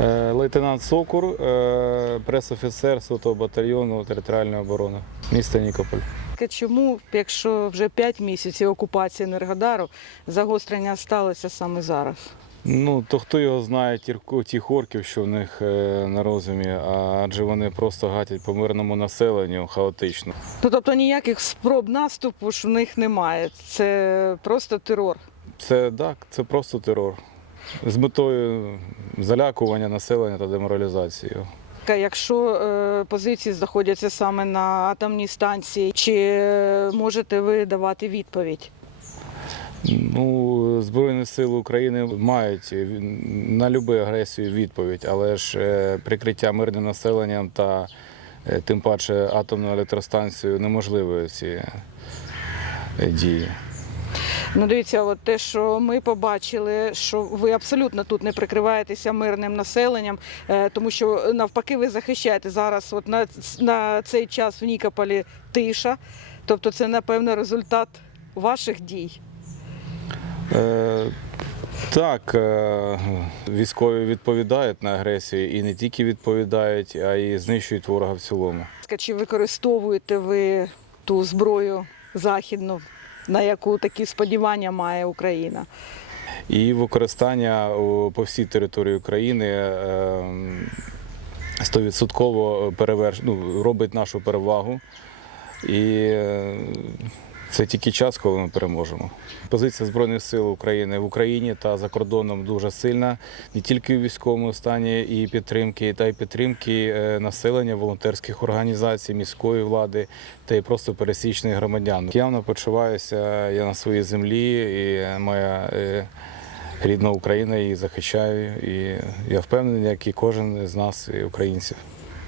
Е, Лейтенант Сокур, е, пресофіцер сотого батальйону територіальної оборони міста Нікополь. Чому, якщо вже 5 місяців окупації Енергодару, загострення сталося саме зараз? Ну, то хто його знає, ті, тих орків, що в них е, на розумі, адже вони просто гатять по мирному населенню хаотично. Ну, тобто ніяких спроб наступу ж в них немає. Це просто терор. Це так, це просто терор. З метою залякування населення та деморалізації. Якщо е, позиції знаходяться саме на атомній станції, чи можете ви давати відповідь? Ну, Збройні сили України мають на любу агресію відповідь, але ж е, прикриття мирним населенням та е, тим паче атомною електростанцією неможливі ці дії. Ну, дивіться, от те, що ми побачили, що ви абсолютно тут не прикриваєтеся мирним населенням, е, тому що навпаки ви захищаєте зараз. От на, на цей час в Нікополі тиша. Тобто, це напевно результат ваших дій. Е, Так, е, військові відповідають на агресію і не тільки відповідають, а й знищують ворога в цілому. Чи використовуєте ви ту зброю західну, на яку такі сподівання має Україна? І використання по всій території України е, стовідсотково ну, робить нашу перевагу. І е, це тільки час, коли ми переможемо. Позиція Збройних сил України в Україні та за кордоном дуже сильна, не тільки у військовому стані і підтримки, та й підтримки е, населення, волонтерських організацій, міської влади та й просто пересічних громадян. Явно почуваюся я на своїй землі, і моя е, рідна Україна її захищаю. І я впевнений, як і кожен з нас, українців.